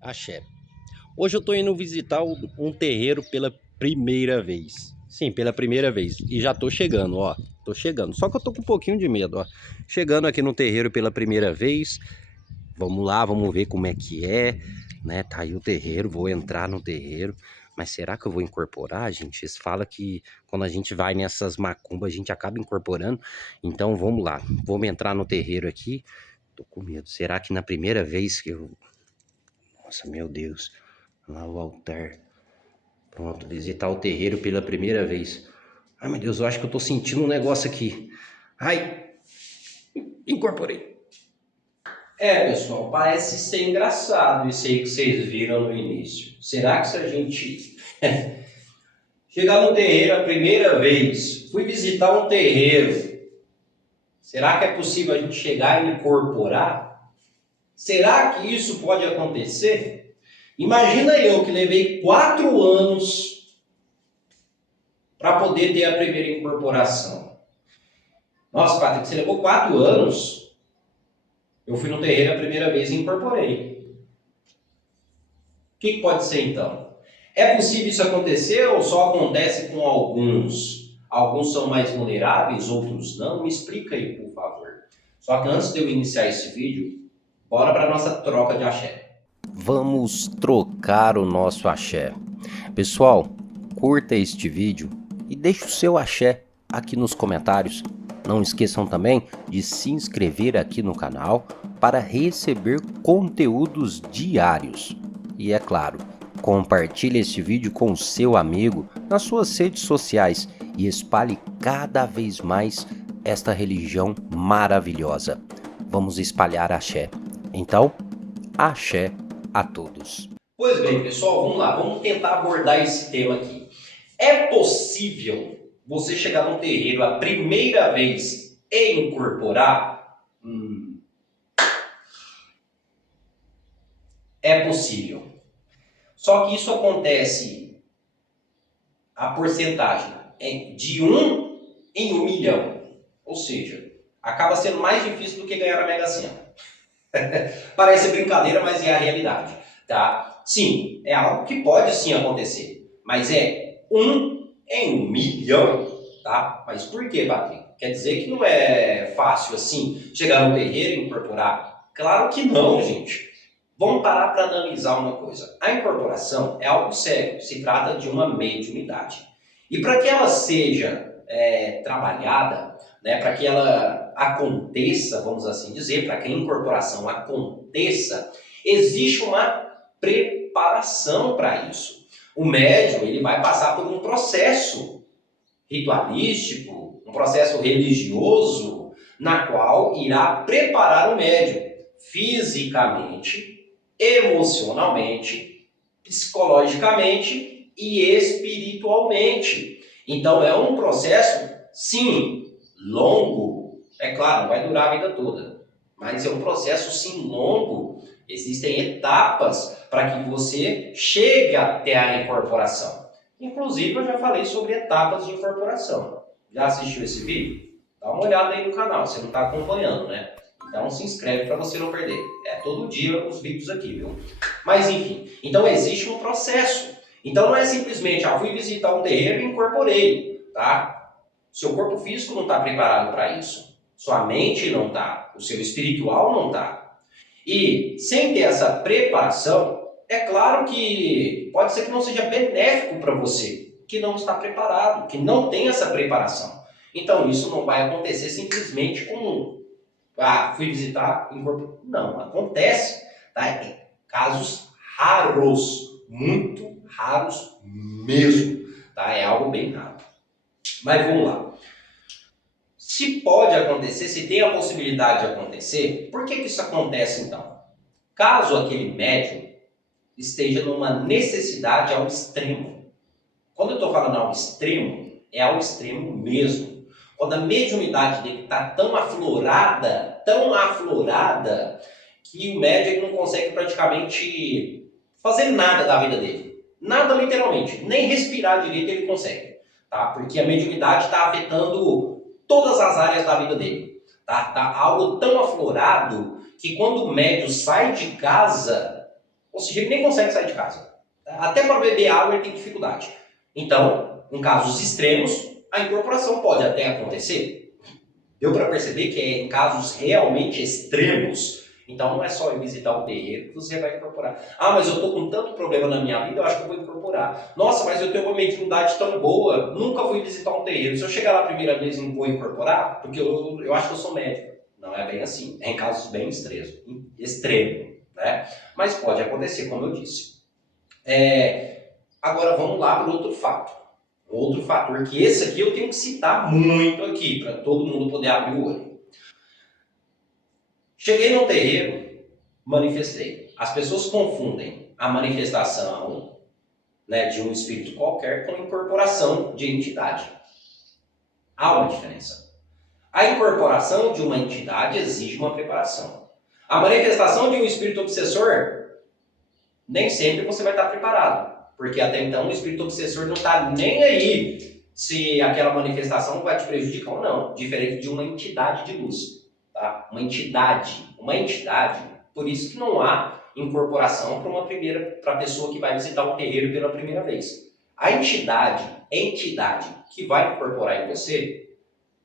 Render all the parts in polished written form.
Axé. Hoje eu tô indo visitar um terreiro pela primeira vez. Sim, pela primeira vez. E já tô chegando, ó. Tô chegando. Só que eu tô com um pouquinho de medo, ó. Chegando aqui no terreiro pela primeira vez. Vamos lá, vamos ver como é que é, né? Tá aí o terreiro, vou entrar no terreiro. Mas será que eu vou incorporar, gente? Eles falam que quando a gente vai nessas macumbas, a gente acaba incorporando. Então vamos lá. Vamos entrar no terreiro aqui. Tô com medo. Será que na primeira vez que eu... Nossa, meu Deus. Lá o altar. Pronto, visitar o terreiro pela primeira vez. Ai, meu Deus, eu acho que eu tô sentindo um negócio aqui. Ai, incorporei. Pessoal, parece ser engraçado isso aí que vocês viram no início. Será que se a gente chegar no terreiro a primeira vez, fui visitar um terreiro, será que é possível a gente chegar e incorporar? Será que isso pode acontecer? Imagina eu que levei 4 anos para poder ter a primeira incorporação. Nossa, Patrick, você levou 4 anos? Eu fui no terreiro a primeira vez e incorporei. O que pode ser então? É possível isso acontecer ou só acontece com alguns? Alguns são mais vulneráveis, outros não? Me explica aí, por favor. Só que antes de eu iniciar esse vídeo, bora para nossa troca de axé. Vamos trocar o nosso axé. Pessoal, curta este vídeo e deixe o seu axé aqui nos comentários. Não esqueçam também de se inscrever aqui no canal para receber conteúdos diários. E é claro, compartilhe este vídeo com o seu amigo nas suas redes sociais e espalhe cada vez mais esta religião maravilhosa. Vamos espalhar axé. Então, axé a todos. Pois bem, pessoal, vamos lá, vamos tentar abordar esse tema aqui. É possível você chegar num terreiro a primeira vez e incorporar? É possível. Só que isso acontece, a porcentagem é de 1 em 1 milhão. Ou seja, acaba sendo mais difícil do que ganhar a Mega Sena. Parece brincadeira, mas é a realidade. Tá? Sim, é algo que pode sim acontecer. Mas é 1 em 1 milhão. Tá? Mas por que, Patrick? Quer dizer que não é fácil assim chegar no terreiro e incorporar? Claro que não, gente. Vamos parar para analisar uma coisa. A incorporação é algo sério, se trata de uma mediunidade. E para que ela seja trabalhada, né, para que ela aconteça, vamos assim dizer, para que a incorporação aconteça, existe uma preparação para isso. O médium ele vai passar por um processo ritualístico, um processo religioso, na qual irá preparar o médium fisicamente, emocionalmente, psicologicamente e espiritualmente. Então é um processo, sim, longo. É claro, não vai durar a vida toda, mas é um processo, sim, longo. Existem etapas para que você chegue até a incorporação. Inclusive, eu já falei sobre etapas de incorporação. Já assistiu esse vídeo? Dá uma olhada aí no canal, você não está acompanhando, né? Então se inscreve para você não perder. É todo dia os vídeos aqui, viu? Mas enfim, então existe um processo. Então não é simplesmente, fui visitar um terreiro e incorporei, tá? Seu corpo físico não está preparado para isso. Sua mente não está. O seu espiritual não está. E sem ter essa preparação, é claro que pode ser que não seja benéfico para você, que não está preparado, que não tem essa preparação. Então isso não vai acontecer simplesmente com fui visitar em corpo. Não, acontece, tá? Em casos raros, muito raros mesmo, tá? É algo bem raro. Mas vamos lá. Se pode acontecer, se tem a possibilidade de acontecer, por que isso acontece então? Caso aquele médium esteja numa necessidade ao extremo. Quando eu estou falando ao extremo, é ao extremo mesmo. Quando a mediunidade dele está tão aflorada, que o médium não consegue praticamente fazer nada da vida dele. Nada literalmente, nem respirar direito ele consegue. Tá? Porque a mediunidade está afetando todas as áreas da vida dele. Tá algo tão aflorado que quando o médium sai de casa, ou Ou seja, ele nem consegue sair de casa. Até para beber água ele tem dificuldade. Então, em casos extremos, a incorporação pode até acontecer. Deu para perceber que é em casos realmente extremos. Então não é só ir visitar um terreiro que você vai incorporar. Ah, mas eu estou com tanto problema na minha vida, eu acho que eu vou incorporar. Nossa, mas eu tenho uma mediunidade tão boa, nunca fui visitar um terreiro. Se eu chegar lá a primeira vez e não vou incorporar, porque eu acho que eu sou médico. Não é bem assim. É em casos bem extremos, né? Mas pode acontecer, como eu disse. Agora vamos lá para outro fato. Outro fator que esse aqui eu tenho que citar muito aqui, para todo mundo poder abrir o olho. Cheguei no terreiro, manifestei. As pessoas confundem a manifestação, né, de um espírito qualquer com incorporação de entidade. Há uma diferença. A incorporação de uma entidade exige uma preparação. A manifestação de um espírito obsessor, nem sempre você vai estar preparado. Porque até então o espírito obsessor não está nem aí se aquela manifestação vai te prejudicar ou não. Diferente de uma entidade de luz. Tá? Uma entidade. Por isso que não há incorporação para a pessoa que vai visitar um terreiro pela primeira vez. A entidade que vai incorporar em você,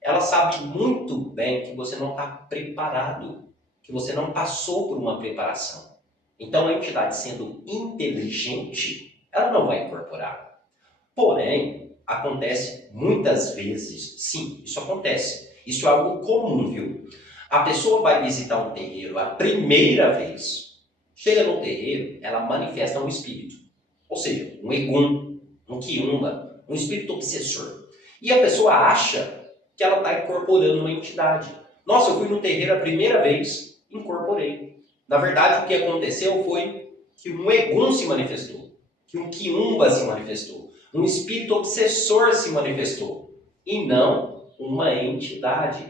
ela sabe muito bem que você não está preparado, que você não passou por uma preparação. Então a entidade, sendo inteligente, ela não vai incorporar. Porém, acontece muitas vezes, sim, isso acontece. Isso é algo comum, viu? A pessoa vai visitar um terreiro a primeira vez, chega no terreiro, ela manifesta um espírito. Ou seja, um egum, um quiumba, um espírito obsessor. E a pessoa acha que ela está incorporando uma entidade. Nossa, eu fui no terreiro a primeira vez, incorporei. Na verdade, o que aconteceu foi que um egum se manifestou, que um quiumba se manifestou, um espírito obsessor se manifestou, e não uma entidade.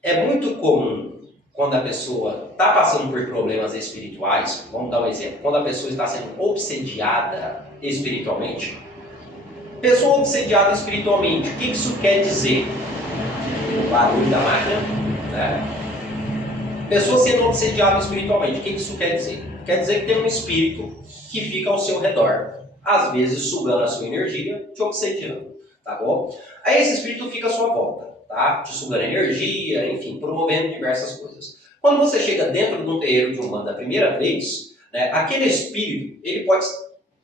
É muito comum, quando a pessoa está passando por problemas espirituais, vamos dar um exemplo, quando a pessoa está sendo obsediada espiritualmente. Pessoa obsediada espiritualmente, o que isso quer dizer? O barulho da máquina, né? Pessoa sendo obsediada espiritualmente, o que isso quer dizer? Quer dizer que tem um espírito que fica ao seu redor, às vezes sugando a sua energia, te obsediando, tá bom? Aí esse espírito fica à sua volta, tá? Te sugando energia, enfim, promovendo diversas coisas. Quando você chega dentro de um terreiro de Umbanda a primeira vez, né, aquele espírito, ele pode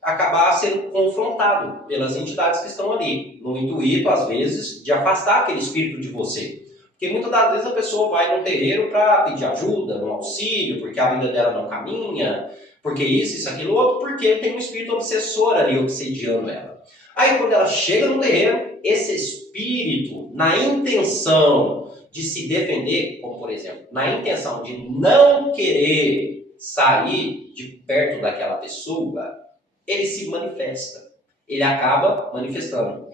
acabar sendo confrontado pelas entidades que estão ali, no intuito, às vezes, de afastar aquele espírito de você. Porque muitas das vezes a pessoa vai no terreiro para pedir ajuda, um auxílio, porque a vida dela não caminha, porque isso, aquilo, outro, porque tem um espírito obsessor ali obsediando ela. Aí quando ela chega no terreiro, esse espírito, na intenção de se defender, como por exemplo, na intenção de não querer sair de perto daquela pessoa, ele se manifesta. Ele acaba manifestando,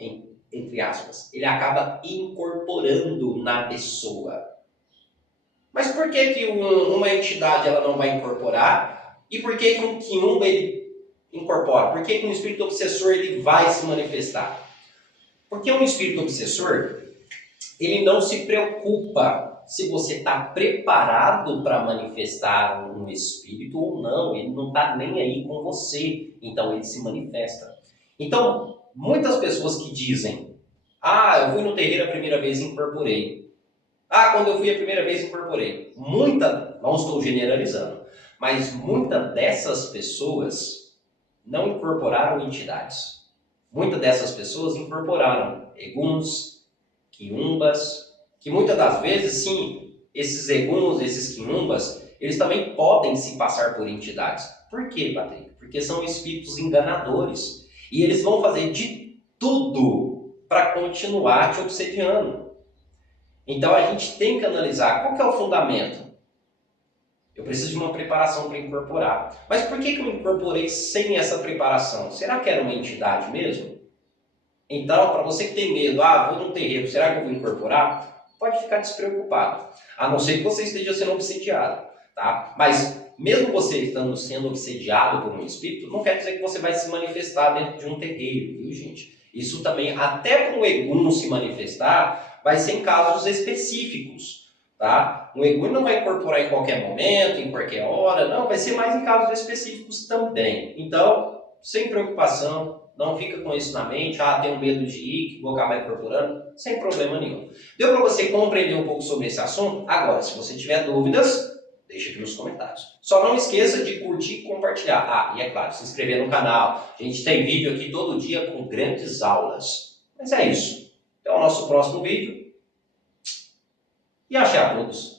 entre aspas, ele acaba incorporando na pessoa. Mas por que uma entidade ela não vai incorporar? E por que um quiumba ele incorpora? Por que um espírito obsessor ele vai se manifestar? Porque um espírito obsessor, ele não se preocupa se você está preparado para manifestar um espírito ou não. Ele não está nem aí com você. Então ele se manifesta. Então, muitas pessoas que dizem: ah, eu fui no terreiro a primeira vez e incorporei. Ah, quando eu fui a primeira vez incorporei. Não estou generalizando, mas muitas dessas pessoas não incorporaram entidades. Muitas dessas pessoas incorporaram eguns, quiumbas, que muitas das vezes, sim, esses eguns, esses quiumbas, eles também podem se passar por entidades. Por quê, Patrick? Porque são espíritos enganadores. E eles vão fazer de tudo para continuar te obsediando. Então a gente tem que analisar qual que é o fundamento. Eu preciso de uma preparação para incorporar. Mas por que eu incorporei sem essa preparação? Será que era uma entidade mesmo? Então, para você que tem medo, vou num terreiro, será que eu vou incorporar? Pode ficar despreocupado. A não ser que você esteja sendo obsediado, tá? Mas mesmo você estando sendo obsediado por um espírito, não quer dizer que você vai se manifestar dentro de um terreiro, viu, gente? Isso também, até para um egum se manifestar, vai ser em casos específicos. tá? O Egui não vai incorporar em qualquer momento, em qualquer hora, não, vai ser mais em casos específicos também. Então, sem preocupação, não fica com isso na mente, tenho medo de ir, que vou acabar incorporando, sem problema nenhum. Deu para você compreender um pouco sobre esse assunto? Agora, se você tiver dúvidas, deixa aqui nos comentários. Só não esqueça de curtir e compartilhar. E é claro, se inscrever no canal. A gente tem vídeo aqui todo dia com grandes aulas. Mas é isso. Até o nosso próximo vídeo. E axé a todos.